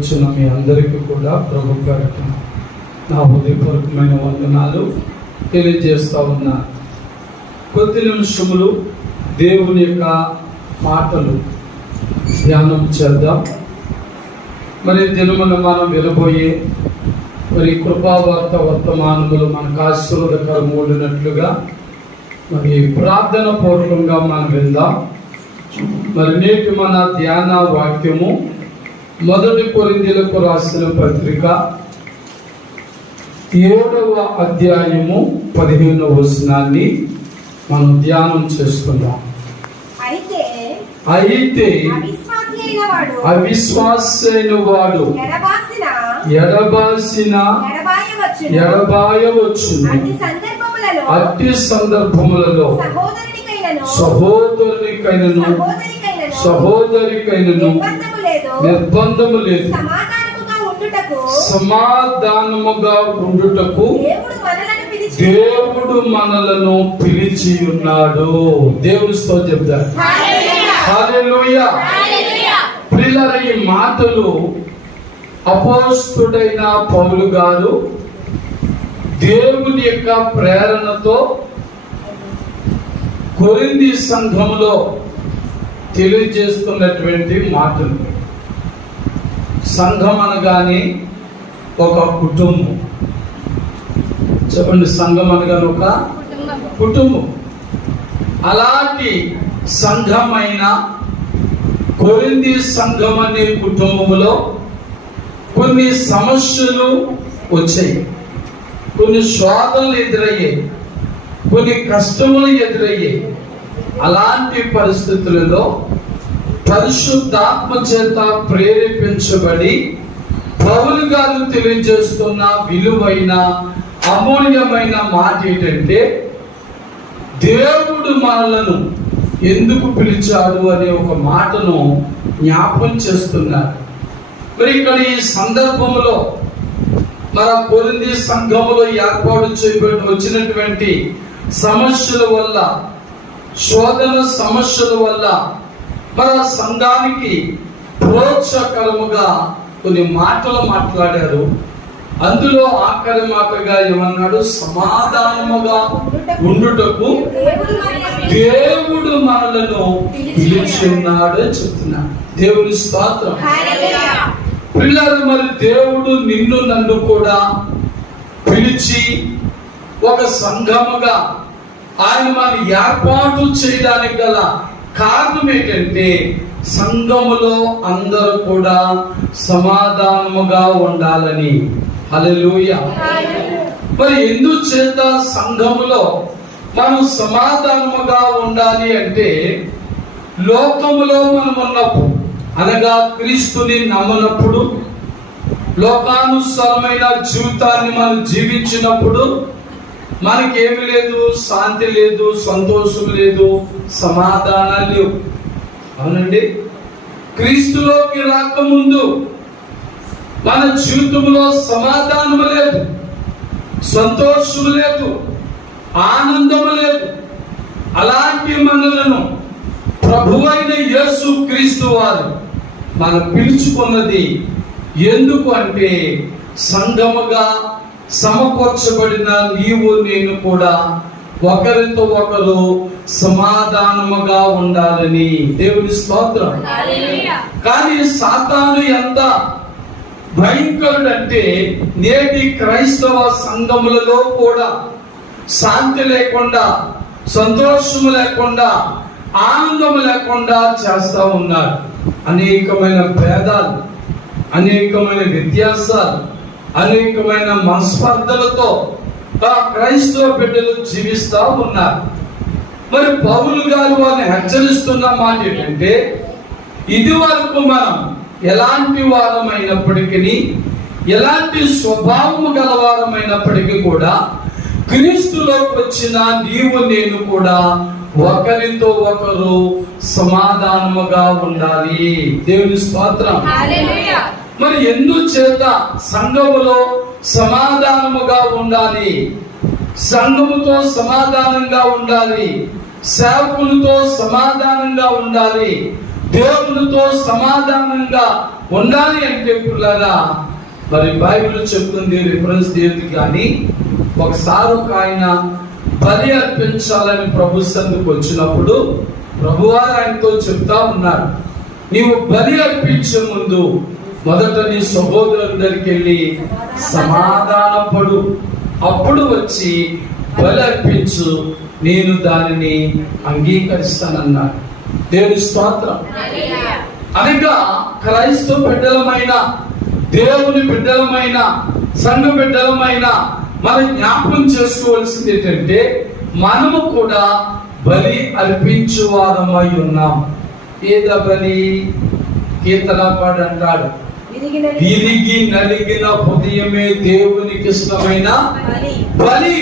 వచ్చిన మీ అందరికీ కూడా ప్రభు పేరిట నా హృదయపూర్వకమైన వందనాలు తెలియజేస్తా ఉన్నా. కొద్ది నిమిషములు దేవుని యొక్క మాటలు ధ్యానం చేద్దాం. మరి దినమున మనం వినబోయే మరి కృపావార్త వర్తమానములు మనకు ఆశీర్వాదకరం ఉండినట్లుగా మరి ప్రార్థన పూర్వకంగా మనం విందాం. మరి నేటి మన ధ్యాన వాక్యము 1 కొరింథీయులకు రాసిన పత్రిక 7వ అధ్యాయము 15వ వచనాన్ని మనం ధ్యానం చేసుకుందాం. అయితే అవిశ్వాసైన వాడు ఎడబాయవచ్చును. అట్టి సందర్భములలో సహోదరికైనను నిర్బంధము లేదు, సమాధానముగా ఉండుటకు దేవుడు మనలను పిలిచి ఉన్నాడు. దేవునితో చెప్తారు. హల్లెలూయా. ప్రియులారా, ఈ మాటలు అపోస్తలుడైన పౌలు గారు దేవుని యొక్క ప్రేరణతో కొరింథీ సంఘములో తెలియజేస్తున్నటువంటి మాటలు. సంఘం అనగానే ఒక కుటుంబం. చెప్పండి, సంఘం అనగానే ఒక కుటుంబం. అలాంటి సంఘమైన కొరింథీ సంఘం అనే కుటుంబములో కొన్ని సమస్యలు వచ్చాయి, కొన్ని శోధనలు ఎదురయ్యాయి, కొన్ని కష్టములు ఎదురయ్యాయి. అలాంటి పరిస్థితులలో పరిశుద్ధాత్మ చేత ప్రేరేపించబడి పౌలు గారు తెలియజేస్తున్న విలువైన అమూల్యమైన మాట ఏంటంటే, దేవుడు మనలను ఎందుకు పిలిచాడు అనే ఒక మాటను జ్ఞాపకం చేస్తున్నారు. మరి ఇక్కడ ఈ సందర్భంలో మన కొరింథీ సంఘములో ఏర్పాటు చేయబడి వచ్చినటువంటి సమస్యల వల్ల, శోధన సమస్యల వల్ల మన సంఘానికి ప్రోత్సాహకరముగా కొన్ని మాటలు మాట్లాడారు. అందులో ఆఖరి మాటగా ఏమన్నాడు? సమాధానముగా ఉండుటకు దేవుడు మనలను పిలిచి ఉన్నాడు అని చెప్తున్నాడు. దేవుని స్తోత్రం. పిల్లలు, మరి దేవుడు నిన్ను నన్ను కూడా పిలిచి ఒక సంఘముగా ఆయన మన ఏర్పాటు చేయడానికి గల కారణం ఏంటంటే, సంఘములో అందరూ కూడా సమాధానముగా ఉండాలని. హల్లెలూయా. మరి ఎందుచేత సంఘములో మనం సమాధానముగా ఉండాలి అంటే, లోకములో మనం ఉన్నప్పుడు అనగా క్రీస్తుని నమ్మనప్పుడు, లోకానుసారమైన జీవితాన్ని మనం జీవించినప్పుడు మనకేమి లేదు, శాంతి లేదు, సంతోషం లేదు, సమాధానం లేవు. అవునండి. క్రీస్తులోకి రాకముందు మన జీవితంలో సమాధానం లేదు, సంతోషం లేదు, ఆనందం లేదు. అలాంటి మనలను ప్రభువైన యేసు క్రీస్తు వారు మనం పిలుచుకున్నది ఎందుకు అంటే, సంఘముగా సమకూర్చబడిన నీవు నేను కూడా ఒకరితో ఒకరు సమాధానముగా ఉండాలని. దేవుని స్తోత్రం. కానీ సాతాను ఎంత భయంకరుడంటే, నేటి క్రైస్తవ సంఘములలో కూడా శాంతి లేకుండా, సంతోషము లేకుండా, ఆనందం లేకుండా చేస్తా ఉన్నారు. అనేకమైన భేదాలు, అనేకమైన వ్యత్యాసాలు, అనేకమైన మనస్పర్ధలతో క్రైస్తవ బిడ్డలు జీవిస్తూ ఉన్నారు. మరి పౌలు గారు వారిని హెచ్చరిస్తున్న మాట ఏంటంటే, ఇది వరకు మనం ఎలాంటి వారమైనప్పటికీ, ఎలాంటి స్వభావము గలవారమైనప్పటికీ కూడా క్రీస్తులోకి వచ్చిన నీవు నేను కూడా ఒకరితో ఒకరు సమాధానముగా ఉండాలి. దేవుని స్తోత్రం. మరి ఎందుచేత సంఘములో సమాధానముగా ఉండాలి, సంఘముతో సమాధానంగా ఉండాలి, సేవకులతో సమాధానంగా ఉండాలి, దేవునితో సమాధానంగా ఉండాలి అంటే పిల్లరా, మరి బైబిల్ చెప్తుంది రిఫరెన్స్ దేవుడికి. కానీ ఒకసారి ఒక ఆయన బలి అర్పించాలని ప్రభు సన్నిధికి వచ్చినప్పుడు ప్రభువారు ఆయనతో చెప్తా ఉన్నారు, నీవు బలి అర్పించే ముందు మొదట నీ సహోదరుడి దగ్గరికి వెళ్ళి సమాధానపడు, అప్పుడు వచ్చి బలి అర్పించు, నేను దానిని అంగీకరిస్తానన్నాడు. దేవుని స్తోత్రం. అనగా క్రైస్తవ బిడ్డలమైన, దేవుని బిడ్డలమైన, సంఘ బిడ్డలమైన మనం జ్ఞాపకం చేసుకోవాల్సింది ఏంటంటే, మనము కూడా బలి అర్పించువారమై ఉన్నాం. ఏద బలి? కీర్తనపాడు అంటాడు, విరిగి నలిగిన హృదయమే దేవునికి ఇష్టమైన బలి.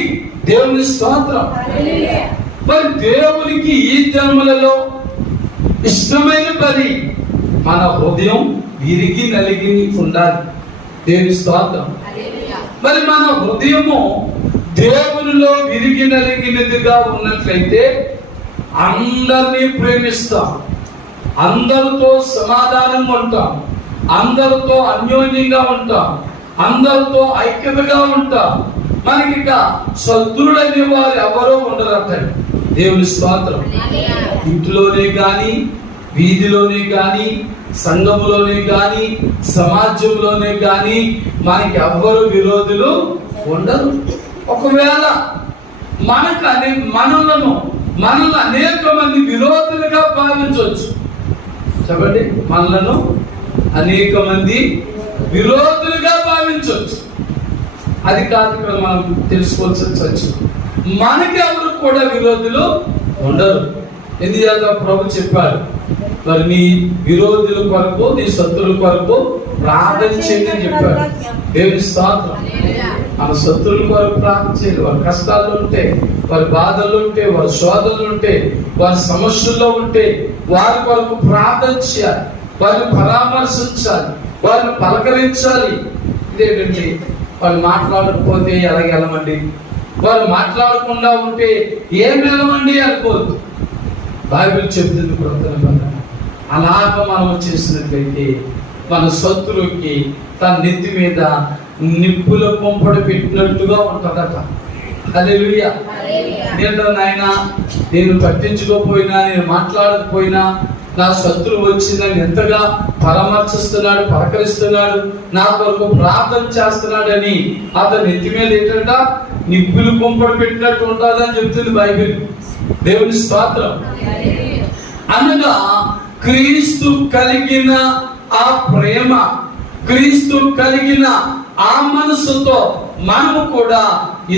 దేవుని స్తోత్రం. మరి దేవునికి ఈ జన్మలలో ఇష్టమైన బలి మన హృదయం విరిగి నలిగి ఉండాలి. దేవుని స్తోత్రం. మరి మన హృదయము దేవునిలో విరిగి నలిగినదిగా ఉన్నట్లయితే అందరినీ ప్రేమిస్తాం, అందరితో సమాధానంగా ఉంటాం, అందరితో అన్యోన్యంగా ఉంటాం, అందరితో ఐక్యతగా ఉంటాం. మనకి ఇక శత్రుడనే వారు ఎవరో ఉండరట. దేవుని స్తోత్రం. ఇంటిలోనే గాని, వీధిలోనే గాని, సంఘములోనే గాని, సమాజంలోనే గాని మనకి ఎవ్వరు విరోధులు ఉండరు. ఒకవేళ మనల్ని అనేక మంది విరోధులుగా భావించవచ్చు. చెప్పండి, మనలను అనేక మంది విరోధులుగా భావించవచ్చు. అది కాదు ఇక్కడ మనం తెలుసుకోవాల్సి. మనకి ఎవరు కూడా విరోధులు ఉండరు. ఎందుచేత ప్రభు చెప్పాడు, మరి నీ విరోధుల కొరకు, నీ శత్రువుల కొరకు ప్రార్థన చేయండి అని చెప్పాడు. దేవుని స్తోత్రం. మన శత్రువుల కొరకు ప్రార్థన చేయాలి. వారి కష్టాలు ఉంటే, వారి బాధలు ఉంటే, వారి శోధనలు ఉంటే, వారి సమస్యల్లో ఉంటే వారి కొరకు ప్రార్థన చేయాలి, వారిని పరామర్శించాలి, వారిని పలకరించాలి. ఇదేంటండి, వాళ్ళు మాట్లాడకపోతే ఎలాగెళ్ళమండి, వాళ్ళు మాట్లాడకుండా ఉంటే ఏం వెళ్ళమండి అనుకోవద్దు. బైబిల్ చెప్తుంది అలాగ మనం చేసినట్లయితే మన శత్రువుకి తన నెత్తి మీద నిప్పుల కొంపడి పెట్టినట్టుగా ఉంటుందట. హల్లెలూయా. నాయనా, నేను పట్టించుకోకపోయినా, నేను మాట్లాడకపోయినా నా శత్రువు వచ్చి నన్ను ఎంతగా పరామర్శిస్తున్నాడు, పలకరిస్తున్నాడు, నా కొరకు ప్రార్థన చేస్తున్నాడని అతని నెత్తి మీద ఏంటంట నిప్పులు కొంపడి పెట్టినట్టు ఉంటుందని చెప్తుంది బైబిల్. దేవుని స్తోత్రం. అనగా క్రీస్తు కలిగిన ఆ ప్రేమ, క్రీస్తు కలిగిన ఆ మనసుతో మనము కూడా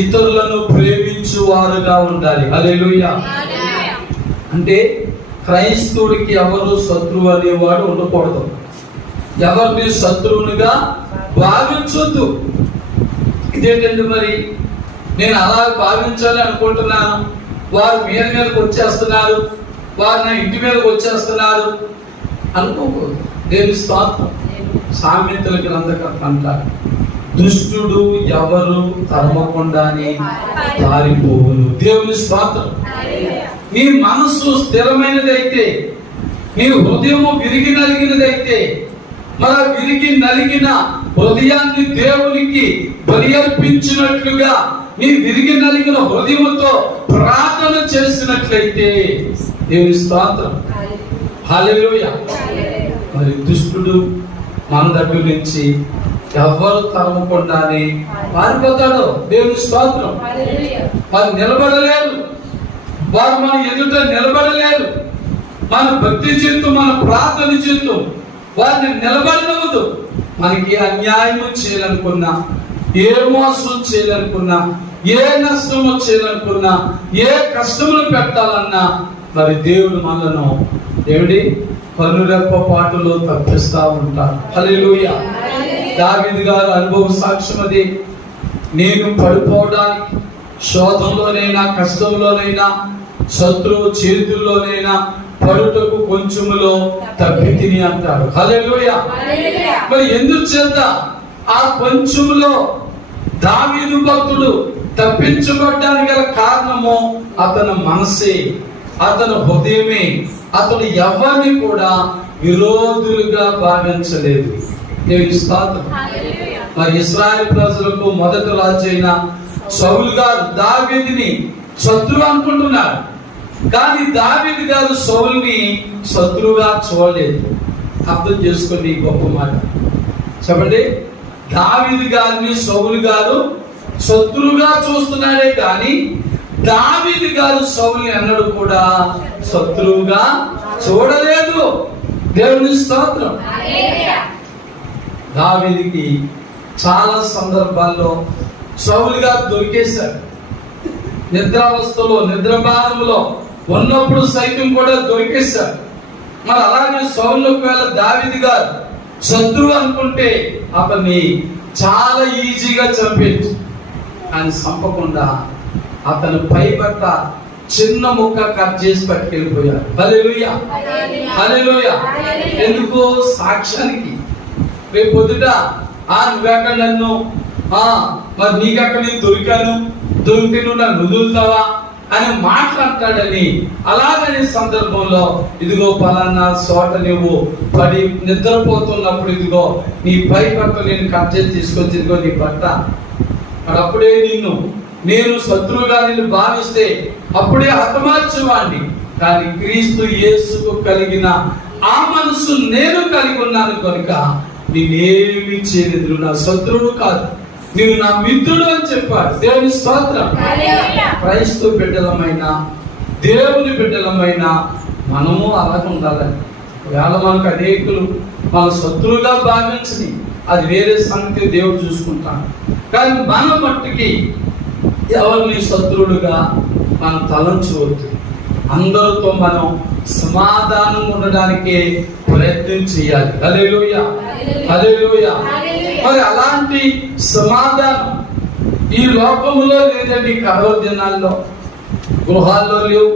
ఇతరులను ప్రేమించువారుగా ఉండాలి. హల్లెలూయా. అంటే క్రైస్తవుడికి ఎవరు శత్రువు అనేవాడు ఉండకూడదు. ఎవరిని శత్రువునిగా భావించొద్దు. ఇదేంటంటే, మరి నేను అలా భావించాలి అనుకుంటున్నాను, వారు మీదకి వచ్చేస్తున్నారు, వారు నా ఇంటి మీదకి వచ్చేస్తున్నారు అనుకోకూడదు. దేవుని స్తోత్రం. సామెతల గ్రంథకర్త అంటారు, దుష్టుడు ఎవరు తరమకుండానే పారిపోవును. దేవుని స్తోత్రం. నీ మనస్సు స్థిరమైనదైతే, నీ హృదయము విరిగి నలిగినదైతే, మరి విరిగి నలిగిన హృదయాన్ని దేవునికి బలి అర్పించినట్లుగా నీ విరిగి నలిగిన హృదయముతో ప్రార్థన చేసినట్లయితే దేవుని స్తోత్రం. హల్లెలూయా. మరి దుష్టుడు మన దగ్గర నుంచి ఎవరు తరమకుండానే పారిపోతాడో. దేవుని స్తోత్రం. వారు నిలబడలేరు, వారు మన ఎదుట నిలబడలేరు. మన భక్తి జీవితం, మన ప్రార్థన జీవితం వారిని నిలబడవద్దు. మనకి అన్యాయం చేయాలనుకున్నా, ఏ మోసం చేయాలనుకున్నా, ఏ నష్టము చేయాలనుకున్నా, ఏ కష్టములు పెట్టాలన్నా మరి దేవుడు మనను కనురెప్ప పాటులో తప్పిస్తా ఉంటారు. హల్లెలూయా. దావీదు గారు అనుభవ సాక్ష్యం అది. నేను పడిపోవడానికి శోధంలోనైనా, కష్టంలోనైనా, శత్రువు చేతుల్లోనైనా పడుటకు కొంచెములో తప్పి తిని అంటారు. హల్లెలూయా. మరి ఎందుచేత ఆ కొంచెములో దావీదు భక్తుడు తప్పించబడ్డానికి గల కారణము అతని మనసే, అతని హృదయమే. అతను ఎవరిని కూడా విరోధులుగా భావించలేదు. దేవుని స్తోత్రం. మరి ఇశ్రాయేలు ప్రజలకు మొదటి రాజు అయిన సౌలు గారు దావీదుని శత్రువు అనుకుంటున్నారు, కానీ దావీదు గారు సౌలుని శత్రువుగా చూడలేదు. అర్థం చేసుకుని గొప్ప మాట చెప్పండి. దావీదు గారిని సౌలు గారు శత్రువుగా చూస్తున్నాడే కానీ దావీదు గారు సౌలుని అన్నడు కూడా శత్రువుగా చూడలేదు. దేవుని స్తోత్రం. దావీదుకి చాలా సందర్భాల్లో సౌలు గారు దొరికేశారు. నిద్రావస్థలో నిద్రభారంలో ఉన్నప్పుడు సైతం కూడా దొరికేశారు. మరి అలాగే సౌలు ఒకవేళ దావీదు గారు శత్రువు అనుకుంటే అతన్ని చాలా ఈజీగా చంపేచ్చు. ఆయన చంపకుండా అతను పైబట్ట చిన్న ముక్క కట్ చేసి పట్టుకెళ్ళిపోయారు. హల్లెలూయా, హల్లెలూయా. ఎందుకు? సాక్ష్యానికి. రేపు పొద్దుట నువ్వెక్కడ నన్ను మరి నీకెక్కడ నేను దొరికాను, దొరికితే నువ్వు నన్ను వదులుతావా అని మాట్లాడతాడని, అలాగనే సందర్భంలో ఇదిగో పలానా చోట నువ్వు పడి నిద్రపోతున్నప్పుడు ఇదిగో నీ పై బట్ట నేను కట్ చేసి తీసుకొచ్చి ఇదిగో నీ బట్ట, అప్పుడే నేను శత్రువుగా నిన్ను భావిస్తే అప్పుడే హతమార్చేవాడిని. కానీ క్రీస్తు యేసుకు కలిగిన ఆ మనసు నేను కలిగి ఉన్నాను కనుక నేనేమి చేయలేదు. నా శత్రువు కాదు, నీవు నా మిత్రుడు అని చెప్పాడు. దేవుని స్తోత్రం. క్రైస్తవ బిడ్డలమైన దేవుని బిడ్డలమైన మనము అలాగే ఉండాలని. వేళ మనకు అనేకులు మన శత్రువుగా భావించని అది వేరే సంగతి, దేవుడు చూసుకుంటాడు. కానీ మన మట్టుకి ఎవరిని శత్రువులుగా మనం తలంచవద్దు. అందరితో మనం సమాధానం ఉండడానికి ప్రయత్నం చేయాలి. హల్లెలూయా, హల్లెలూయా. మరి అలాంటి సమాధానం ఈ లోకంలో లేదండి. కరోనా దినాల్లో గృహాల్లో లేవు,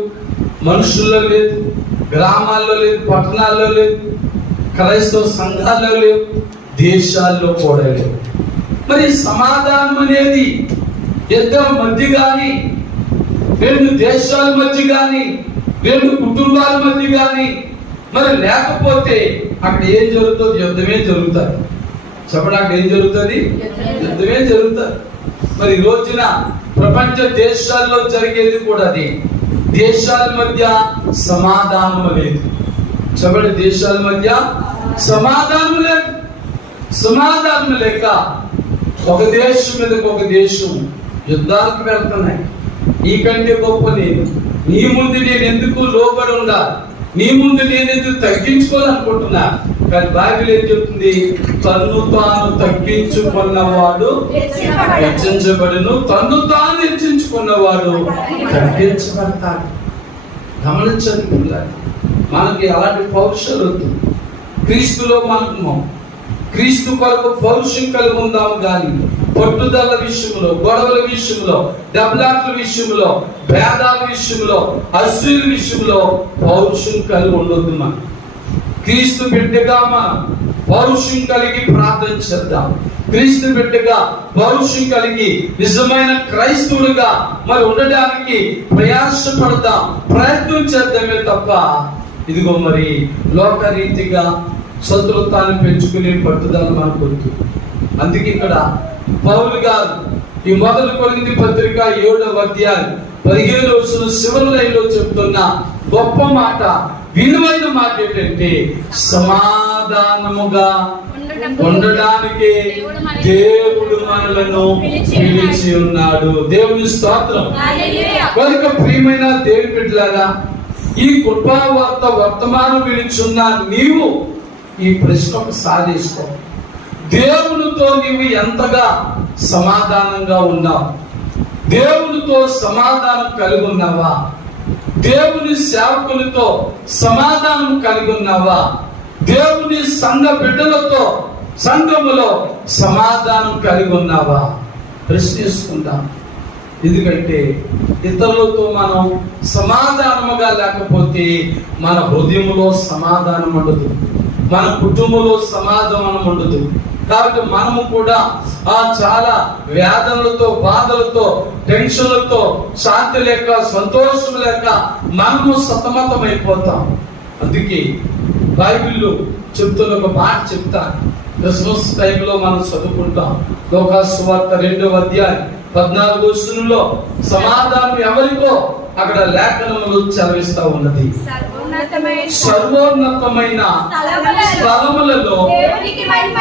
మనుషుల్లో లేదు, గ్రామాల్లో లేదు, పట్టణాల్లో లేదు, క్రైస్తవ సంఘాల్లో లేవు, దేశాల్లో కూడా లేవు. మరి సమాధానం అనేది ఇద్దరి మధ్య కానీ, రెండు దేశాల మధ్య కానీ, రెండు కుటుంబాల మధ్య కానీ మరి లేకపోతే అక్కడ ఏం జరుగుతుంది? యుద్ధమే జరుగుతుంది. చెప్పండి, అక్కడ ఏం జరుగుతుంది? యుద్ధమే జరుగుతుంది. మరి ఈ రోజున ప్రపంచ దేశాల్లో జరిగేది కూడా అది. దేశాల మధ్య సమాధానం లేదు. చెప్పండి, దేశాల మధ్య సమాధానం లేదు. సమాధానం లేక ఒక దేశం మీదకి ఒక దేశం యుద్ధాలకు వెళ్తున్నాయి. నీకంటే గొప్ప నేను, నీ ముందు నేను ఎందుకు లోబడి ఉండాలి, నీ ముందు నేను ఎందుకు తగ్గించుకోవాలనుకుంటున్నా. కానీ బైబిల్ ఏం చెప్తుంది? తన్ను తాను తగ్గించుకున్నవాడు హెచ్చించబడును, తన్ను తాను హెచ్చించుకున్నవాడు తగ్గించబడతాడు. గమనించండి, మనకి అలాంటి పౌరుషాలు వద్దు. క్రీస్తులో మనము క్రీస్తు కొరకు పౌరుషం కలిగి ఉందాము. కానీ పట్టుదల విషయంలో, గొడవల విషయంలో, దెబ్బలాట్ల విషయంలో, భేదాల విషయంలో, అసూల విషయంలో పౌరుషం కలిగి ఉండొద్దు. మనం క్రీస్తు బిడ్డగా మనం పౌరుషం కలిగి ప్రార్థన చేద్దాం. క్రీస్తు బిడ్డగా పౌరుషం కలిగి నిజమైన క్రైస్తవులుగా మరి ఉండడానికి ప్రయాసపడదాం, ప్రయత్నం చేద్దామే తప్ప ఇదిగో మరి లోకరీతిగా శత్రుత్వాన్ని పెంచుకునే పట్టుదల మనకు వద్దు. అందుకే ఇక్కడ పౌలు గారు ఈ 1 కొరింథీ పత్రిక 7వ అధ్యాయం 15వ వచనం చివరి లైన్లో చెప్తున్న గొప్ప మాట, విలువైన మాట ఏంటంటే సమాధానముగా ఉండడానికి దేవుడు మనలను పిలిచి ఉన్నాడు. దేవుని స్తోత్రం. కనుక ప్రియమైన దేవుని బిడ్డలారా, ఈ కృపావార్త వర్తమానం వినిచున్న నీవు ఈ ప్రశ్న ఒకసారి వేసుకో. దేవునితో నీవు ఎంతగా సమాధానంగా ఉన్నావు? దేవునితో సమాధానం కలిగి ఉన్నావా? దేవుని సేవకులతో సమాధానం కలిగి ఉన్నావా? దేవుని సంఘ బిడ్డలతో సంఘములో సమాధానం కలిగి ఉన్నావా? ప్రశ్నిస్తుంటాం. ఎందుకంటే ఇతరులతో మనం సమాధానముగా లేకపోతే మన హృదయంలో సమాధానం ఉండదు, మన కుటుంబంలో సమాధానం ఉండదు. కాబట్టి మనము కూడా చాలా వేదనలతో, బాధలతో, టెన్షన్లతో, శాంతి లేక, సంతోషం లేక మనము సతమతం అయిపోతాం. అందుకే బైబిల్లో చెప్తున్న ఒక మాట చెప్తాను. క్రిస్మస్ టైంలో మనం చదువుకుంటాం. లోకాసు వార్త 2వ అధ్యాయం 14వ వచనంలో సమాధానం ఎవరికో అక్కడ లేఖనములు చదివిస్తా ఉన్నది. సర్వోన్నతమైన స్థలములలో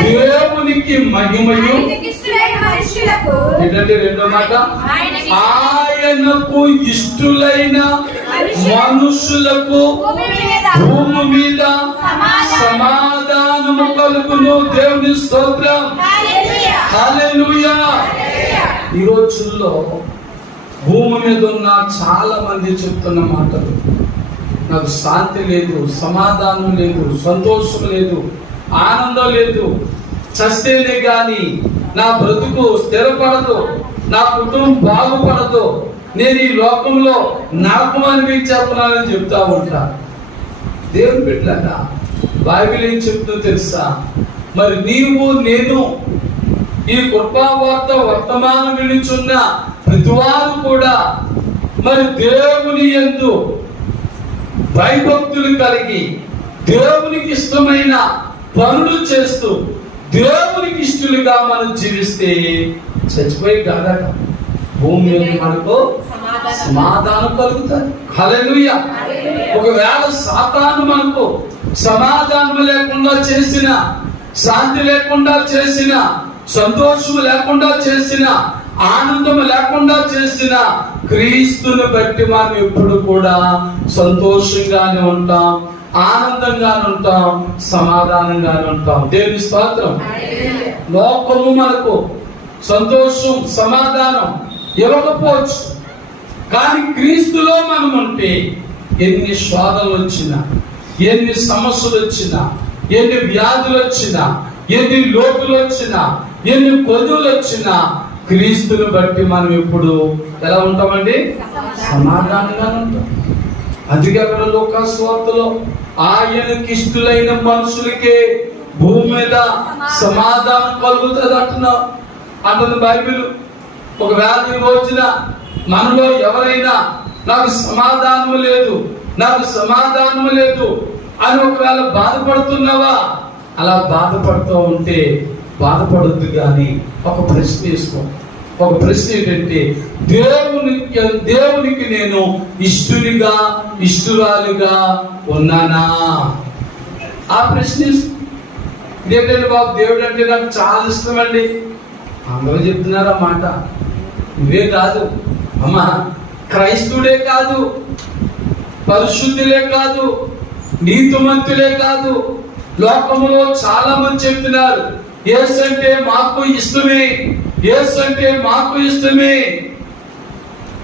దేవునికి మహిమయు. ఏంటంటే రెండో మాట, ఆయనకు ఇష్టులైన మనుషులకు భూమి మీద సమాధానము కలుగును. దేవుని స్తోత్రం, హల్లెలూయా. ఈ రోజుల్లో భూమి మీద ఉన్న చాలా మంది చెప్తున్న మాటలు, నాకు శాంతి లేదు, సమాధానం లేదు, సంతోషం లేదు, ఆనందం లేదు, చస్తేనే గాని నా బ్రతుకు స్థిరపడదు, నా కుటుంబం బాగుపడదు, నేను ఈ లోకంలో నాకు అనిపించేస్తున్నానని చెప్తా ఉంటా. దేవుని బిడ్డలారా, బైబిల్ ఏం చెప్తుందో తెలుసా? మరి నీవు నేను ఈ కృపావార్త వర్తమానం వినుచున్న ప్రతివారు కూడా మరి దేవుని యందు భయభక్తులు కలిగి దేవునికి ఇష్టమైన పనులు చేస్తూ దేవునికి ఇష్టలుగా మనం జీవిస్తే చచ్చిపోయి కాదట, భూమి మీద మనకు సమాధానం కలుగుతుంది. హల్లెలూయా. ఒకవేళ సాతాను మనకు సమాధానం లేకుండా చేసిన, శాంతి లేకుండా చేసిన, సంతోషం లేకుండా చేసిన, ఆనందం లేకుండా చేసిన, క్రీస్తుని బట్టి మనం ఎప్పుడు కూడా సంతోషంగానే ఉంటాం, ఆనందంగానే ఉంటాం, సమాధానంగానే ఉంటాం. దేవుని స్తోత్రం. లోకము మనకు సంతోషం, సమాధానం ఇవ్వకపోవచ్చు, కానీ క్రీస్తులో మనం ఉంటే ఎన్ని శోధనలు వచ్చినా, ఎన్ని సమస్యలు వచ్చినా, ఎన్ని వ్యాధులు వచ్చినా, ఎన్ని లోటులు వచ్చినా, ఎన్ని కొదువులు వచ్చినా, క్రీస్తుని బట్టి మనం ఎప్పుడు ఎలా ఉంటామండి? సమాధానంగా ఉంటాం. అందుకే అక్కడ లోకాసు వార్తలో ఆయనకి ఇష్టలైన మనుషులకే భూమి మీద సమాధానం కలుగుతుంది అంటుంది బైబిల్. ఒకవేళ ఈ రోజున మనలో ఎవరైనా నాకు సమాధానం లేదు, నాకు సమాధానం లేదు అని ఒకవేళ బాధపడుతున్నావా? అలా బాధపడుతూ ఉంటే బాధపడద్దు, కానీ ఒక ప్రశ్న వేసుకో. ఒక ప్రశ్న ఏంటంటే, దేవునికి నేను ఇష్టునిగా, ఇష్టురాలుగా ఉన్నానా? ఆ ప్రశ్న ఇదేంటండి బాబు, దేవుడు అంటే నాకు చాలా ఇష్టం అండి. అందరూ చెప్తున్నారు ఆ మాట. నువ్వే కాదు అమ్మా, క్రైస్తవుడే కాదు, పరిశుద్ధులే కాదు, నీతిమంతులే కాదు, లోకంలో చాలా మంది చెప్తున్నారు యేసు అంటే మాకు ఇష్టమే, యేసు అంటే మాకు ఇష్టమే.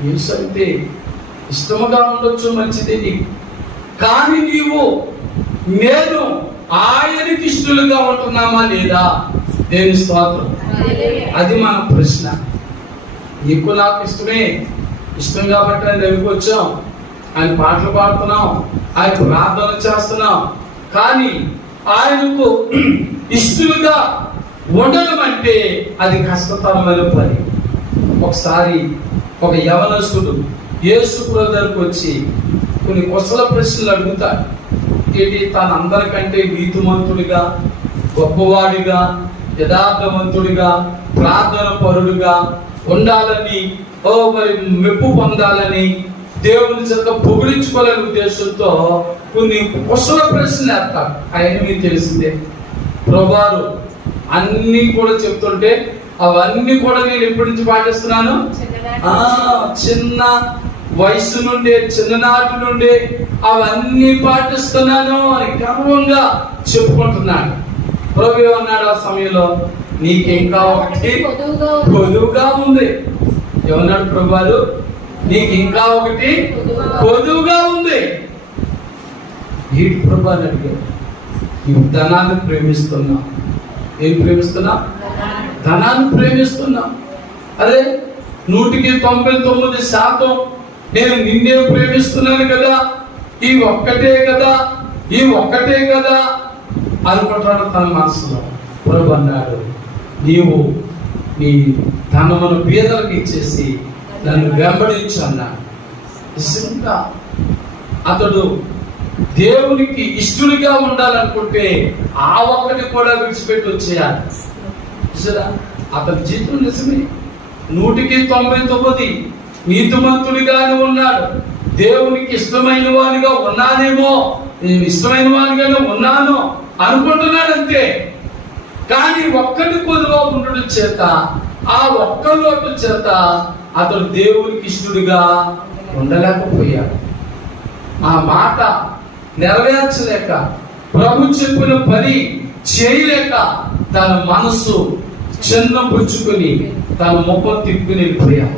యేసు అంటే ఇష్టముగా ఉండొచ్చు, మంచిదే నీకు, కానీ నీవు నేను ఆయనకి ఇష్టలుగా ఉంటున్నామా లేదా? దేవుని స్తోత్రం. అది మన ప్రశ్న. నీకు నాకు ఇష్టమే, ఇష్టం కాబట్టి ఆయన దగ్గరికి వచ్చాం, ఆయన పాటలు పాడుతున్నాం, ఆయన ప్రార్థన చేస్తున్నాం, కానీ ఆయనకు ఇష్టలుగా ఉండడం అంటే అది కష్టతరమైన పని. ఒకసారి ఒక యవనస్తుడు యేసు ప్రభు దగ్గరికి వచ్చి కొన్ని కుశల ప్రశ్నలు అడుగుతాడు. ఏంటి? తాను అందరికంటే నీతిమంతుడిగా, గొప్పవాడిగా, యథార్థవంతుడిగా, ప్రార్థన పరుడుగా ఉండాలని, మరి మెప్పు పొందాలని, దేవుని చేత పొగిడించుకోవాలనే ఉద్దేశంతో కొన్ని కుశల ప్రశ్నలు వేస్తాడు. ఆయన మీకు తెలిసిందే. ప్రభువారు అన్ని కూడా చెప్తుంటే అవన్నీ కూడా నేను ఎప్పటి నుంచి పాటిస్తున్నాను? చిన్న వయసు నుండే, చిన్ననాటి నుండే అవన్నీ పాటిస్తున్నాను అని గర్వంగా చెప్పుకుంటున్నాడు. ప్రభు ఏమన్నాడు ఆ సమయంలో? నీకు ఇంకా ఒకటి కొదువుగా ఉంది. ఏమన్నాడు ప్రభువారు? నీకు ఇంకా ఒకటి కొదువుగా ఉంది. ఏంటి ప్రభు అని అడిగాడు. నువ్వు ధనాన్ని ప్రేమిస్తున్నావు. ఏం ప్రేమిస్తున్నావు? ధనాన్ని ప్రేమిస్తున్నావు. అరే 99% నేను నిన్నే ప్రేమిస్తున్నాను కదా, ఈ ఒక్కటే కదా, ఈ ఒక్కటే కదా అనుకుంటాడు తన మనసులో. ప్రభు అన్నాడు, నీవు నీ ధనమును పేదలకు ఇచ్చేసి నన్ను వెంబడించు అన్నాడు. నిజంగా అతడు దేవునికి ఇష్టలుగా ఉండాలనుకుంటే ఆ ఒక్కటి కూడా విడిచిపెట్టి వచ్చేయాలి. చూసారా, అతని జీవితం నిజమే. 199 నీతిమంతుడిగానే ఉన్నాడు. దేవునికి ఇష్టమైన వానిగా ఉన్నానేమో, ఇష్టమైన వానిగానే ఉన్నాను అనుకుంటున్నాడు అంతే. కానీ ఒక్కటి కొద్దిగా ఉండడం చేత, ఆ ఒక్క లోటు చేత అతడు దేవునికి ఇష్టడుగా ఉండలేకపోయాడు. ఆ మాట నెరవేర్చలేక, ప్రభు చెప్పిన పని చేయలేక తన మనసు చిన్నపుచ్చుకొని తన ముఖం తిప్పుకుని వెళ్ళిపోయాడు.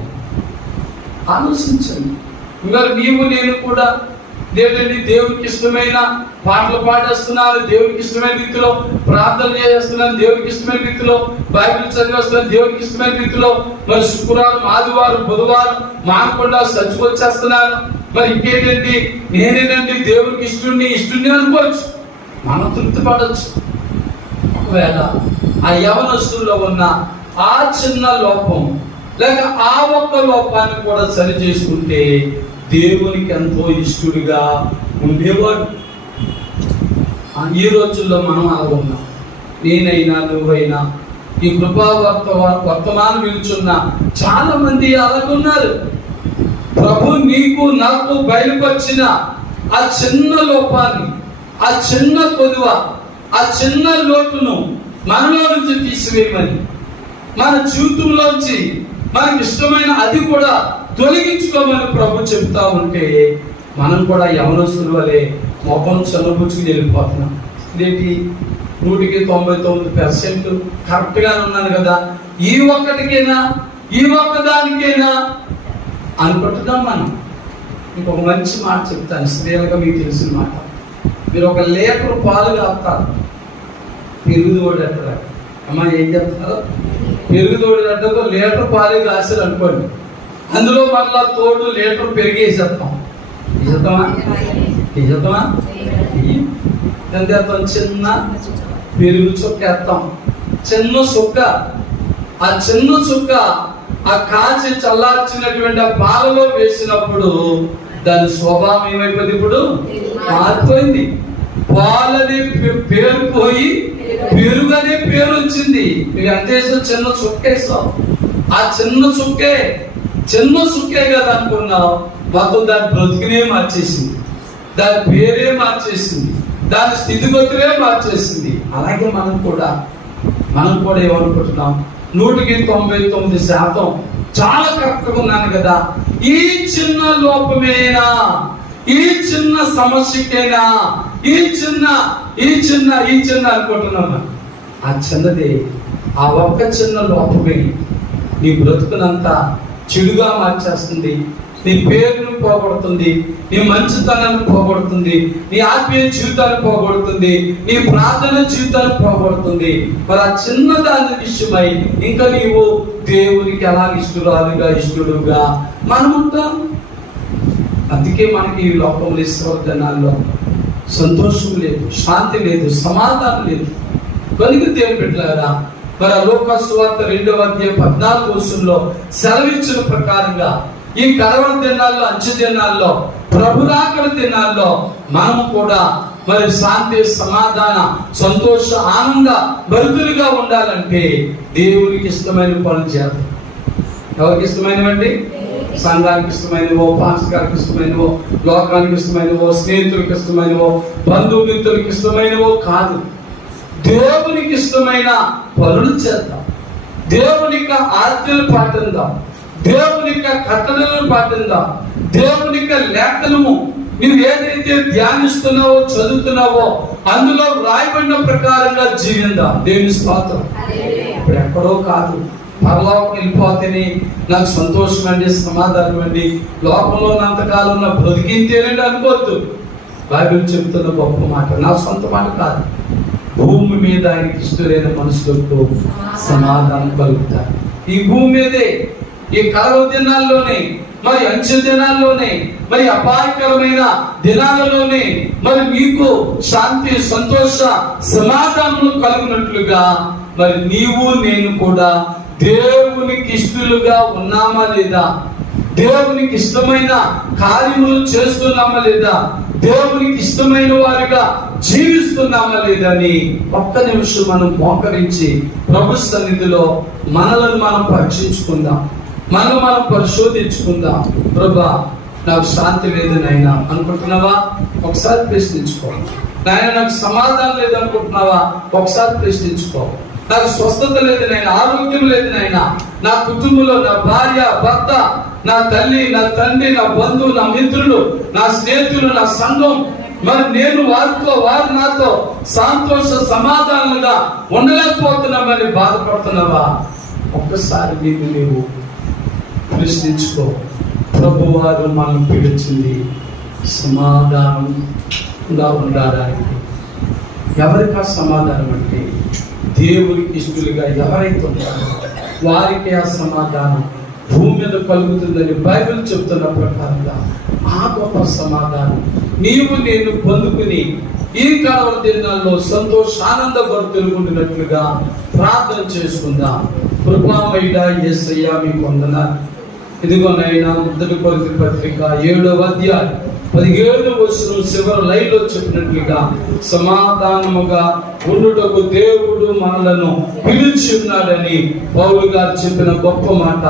ఆలోచించండి. మరి నీవు నేను కూడా దేవునికి ఇష్టమైన పాటలు పాడేస్తున్నాను, దేవునికి ఇష్టమైన రీతిలో ప్రార్థన చేస్తున్నాను, దేవునికి ఇష్టమైన రీతిలో బైబిల్ చదివేస్తున్నాను, దేవునికి ఇష్టమైన రీతిలో మరి శుక్రవారం, ఆదివారం, బుధవారం మానకుండా చచ్చిపోచ్చేస్తున్నాను. మరి ఇంకేంటండి, నేనేనండి దేవునికి ఇష్టుని అనుకోవచ్చు, మనం తృప్తి పడవచ్చు. ఒకవేళ ఆ యవనస్తుల్లో ఉన్న ఆ చిన్న లోపం లేక ఆ ఒక్క లోపాన్ని కూడా సరి చేసుకుంటే దేవునికి ఎంతో ఇష్టడుగా ఉండేవాడు. ఈ రోజుల్లో మనం అలా ఉన్నాం. నేనైనా నువ్వైనా ఈ కృపా వర్తమానం విలుచున్న చాలా మంది అలాగున్నారు. ప్రభు నీకు నాకు బయలుపరిచిన ఆ చిన్న లోపాన్ని, ఆ చిన్న కొదువ, ఆ చిన్న లోటును మనలో నుంచి తీసివేయమని, మన జీవితంలోంచి మనకి ఇష్టమైన అది కూడా తొలగించుకోమని ప్రభు చెప్తా ఉంటే మనం కూడా యవనస్తుల వలె మొఖం చల్లబుచ్చుకు వెళ్ళిపోతున్నాం. ఇదేంటి 99% కరెక్ట్గానే ఉన్నాను కదా, ఈ ఒక్కటికైనా, ఈ ఒక్కదానికైనా అనుకుంటున్నాం మనం. ఇంకొక మంచి మాట చెప్తాను, స్త్రీలుగా మీకు తెలిసిన మాట. మీరు 1 లీటర్ పాలు కాస్తారు, పెరుగుదోడు అంటారు. అమ్మా ఏం చెప్తారు? పెరుగుదోడు అంటే 1 లీటర్ పాలు కాసారు అనుకోండి, అందులో మళ్ళా తోడు లీటర్ పెరిగేసేస్తాం. ఇస్తామా? చిన్న పెరుగు చుక్క వేస్తాం, చిన్న చుక్క. ఆ చిన్న చుక్క ఆ కాచి చల్లార్చినటువంటి ఆ పాలలో వేసినప్పుడు దాని స్వభావం ఏమైపోయింది? ఇప్పుడు మారిపోయింది. పాలని పేరు పోయి పెరుగు అనే పేరు వచ్చింది. మీకు అంతే, చిన్న చుక్క వేస్తాం. ఆ చిన్న చుక్కే కదా అనుకున్నావు, మొత్తం దాని బ్రతుకునే మార్చేసింది, దాని పేరే మార్చేసింది, దాని స్థితిగతులే మార్చేసింది. అలాగే మనం కూడా ఏమనుకుంటున్నాం? 199% చాలా కరెక్ట్గా ఉన్నాను కదా, ఈ చిన్న లోపమేనా, ఈ చిన్న సమస్యకైనా, ఈ చిన్న అనుకుంటున్నాను. ఆ చిన్నదే, ఆ ఒక్క చిన్న లోపమే నీ బ్రతుకునంతా చెడుగా మార్చేస్తుంది. నీ పేరును పోగొడుతుంది, నీ మంచితనాన్ని పోగొడుతుంది, నీ ఆత్మీయ జీవితాన్ని పోగొడుతుంది, నీ ప్రార్థన జీవితాన్ని పోగొడుతుంది. మరి ఆ చిన్నదాని విషయమై ఇంకా నీవు దేవునికి ఎలా ఇష్టడుగా మనం ఉంటాం. అందుకే మనకి ఈ లోకంలో ఇష్టవర్ధనాల్లో సంతోషం లేదు, శాంతి లేదు, సమాధానం లేదు. కనుక దేవుని బిడ్డలారా, మరి లోకాసు సువార్త 2వ అధ్యాయం 14వ వచనంలో సెలవిచ్చిన ప్రకారంగా ఈ కడవరి దినాల్లో, అంచె దినాల్లో, ప్రభురాకడ దినాల్లో మనం కూడా మరి శాంతి, సమాధాన, సంతోష, ఆనంద భరితులుగా ఉండాలంటే దేవునికి ఇష్టమైన పనులు చేద్దాం. ఎవరికి ఇష్టమైనవండి? సంఘానికి ఇష్టమైనవో, పాస్టర్ గారికి ఇష్టమైనవో, లోకానికి ఇష్టమైనవో, స్నేహితులకు ఇష్టమైనవో, బంధుమిత్రులకు ఇష్టమైనవో కాదు. దేవునికి ఇష్టమైన పనులు చేద్దాం, దేవుని యొక్క ఆజ్ఞలు పాటిద్దాం, దేవుని యొక్క కట్టడలను పాటిద్దాం, దేవుని యొక్క లేఖనము నువ్వు ఏదైతే ధ్యానిస్తున్నావో, చదువుతున్నావో అందులో రాయబడిన ప్రకారంగా జీవిద్దాం. దేవుని స్తోత్రం. ఇప్పుడు ఎక్కడో కాదు, పరలోకం వెళ్ళిపోతేనే నాకు సంతోషం అండి, సమాధానం అండి, లోకంలో ఉన్నంతకాలం నా బ్రతికింతేనండి అనుకోవద్దు. బైబిల్ చెప్తున్న గొప్ప మాట, నా సొంత మాట కాదు. భూమి మీద ఆయనకి ఇష్టమైన మనుషులతో సమాధానం కలుగుతారు. ఈ భూమి మీదే, ఈ కలవ దినాల్లోనే, మరి అంచె దినాల్లోనే, మరి అపాయకరమైన దినాలలోనే మరి మీకు శాంతి, సంతోష, సమాధానం కలుగునట్లుగా మరి నీవు నేను కూడా దేవునికి ఇష్టలుగా ఉన్నామా లేదా? దేవునికి ఇష్టమైన కార్యములు చేస్తున్నామా లేదా, దేవునికి ఇష్టమైన వారిగా జీవిస్తున్నామా లేదా అని ఒక్క నిమిషం మనం మోకరించి ప్రభు సన్నిధిలో మనలను మనం పరీక్షించుకుందాం, మనం పరిశోధించుకుందాం. ప్రభా, నాకు శాంతి లేదు నాయనా అనుకుంటున్నావా? ఒకసారి ప్రశ్నించుకో. నాయన, నాకు సమాధానం లేదు అనుకుంటున్నావా? ఒకసారి ప్రశ్నించుకో. నాకు స్వస్థత లేదు నాయన, ఆరోగ్యం లేదు నాయన, నా కుటుంబంలో నా భార్య, భర్త, నా తల్లి, నా తండ్రి, నా బంధువు, నా మిత్రులు, నా స్నేహితులు, నా సంఘం, మరి నేను వారితో, వారు నాతో సంతోష సమాధానంగా ఉండలేకపోతున్నామని బాధపడుతున్నావా? ఒక్కసారి నీవు ప్రశ్నించుకో. ప్రభు వారు మనం పిలిచింది సమాధానంగా ఉండడానికి. ఎవరికి ఆ సమాధానం అంటే దేవునికి ఇష్టలుగా ఎవరైతే ఉంటారో వారికి ఆ సమాధానం భూమి మీద కలుగుతుందని బైబిల్ చెప్తున్న ప్రకారంగా ఆ గొప్ప సమాధానం నీవు నేను పొందుకుని ఈ కడవరి దినాల్లో సంతోషానంద భర్తులుకుంటున్నట్లుగా ప్రార్థన చేసుకుందాం. కృపామయుడా యేసయ్యా మీకు వందనాలు. ఇదిగోనైనా మొదటి కొరింథీ పత్రిక 7వ అధ్యాయం 17వ వచనం చివరి లైన్లో చెప్పినట్లుగా సమాధానముగా ఉండుటకు దేవుడు మనలను పిలిచి ఉన్నాడని పౌలు గారు చెప్పిన గొప్ప మాట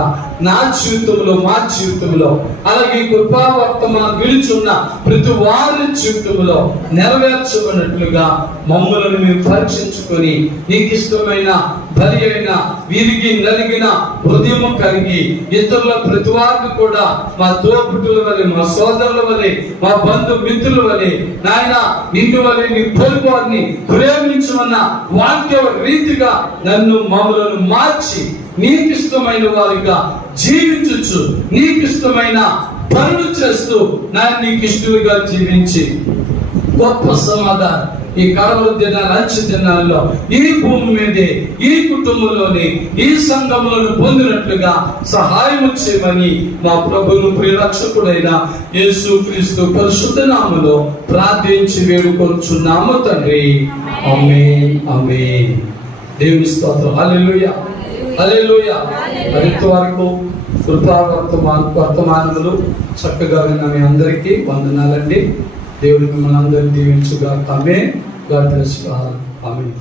నా జీవితంలో, మా జీవితంలో, అలాగే కృపావర్తమానం పిలిచున్న ప్రతి వారి జీవితంలో నెరవేర్చబడినట్లుగా మమ్మల్ని మేము పరీక్షించుకొని నీకు ఇష్టమైన బలి అయిన విరిగి నలిగిన హృదయం కలిగి ఇతరుల ప్రతి వారిని కూడా మా తోబుట్టుల వలె, మా సోదరుల వలె, మా బంధు మిత్రుల వలె నాయన నిన్ను వలె నీ పొరుగు వారిని ప్రేమించమన్న వాక్య రీతిగా నన్ను మమ్మలను మార్చి నీకు ఇష్టమైన వారిగా జీవించు, నీకు ఇష్టమైన పనులు చేస్తూ నీకు ఇష్టలుగా జీవించి గొప్ప సమాధానం ఈ కడవరి దినాలు, అంచె దినాల్లో ఈ భూమి మీదే, ఈ కుటుంబంలోని, ఈ సంఘంలోని పొందినట్లుగా సహాయం చేయమని మా ప్రభువును ప్రియరక్షకుడైన యేసుక్రీస్తు పరిశుద్ధ నామములో ప్రార్థించి వేడుకొనుచున్నాము తండ్రి. ఆమేన్, ఆమేన్. దేవుని స్తోత్రం. హల్లెలూయా, హల్లెలూయా. వరకు వర్తమానములు చక్కగా విన్న మీ అందరికీ వందనాలండి. దేవుడు మిమ్మల్ని అందరినీ దీవించుగా. ఆమేన్. God bless you all. Amen.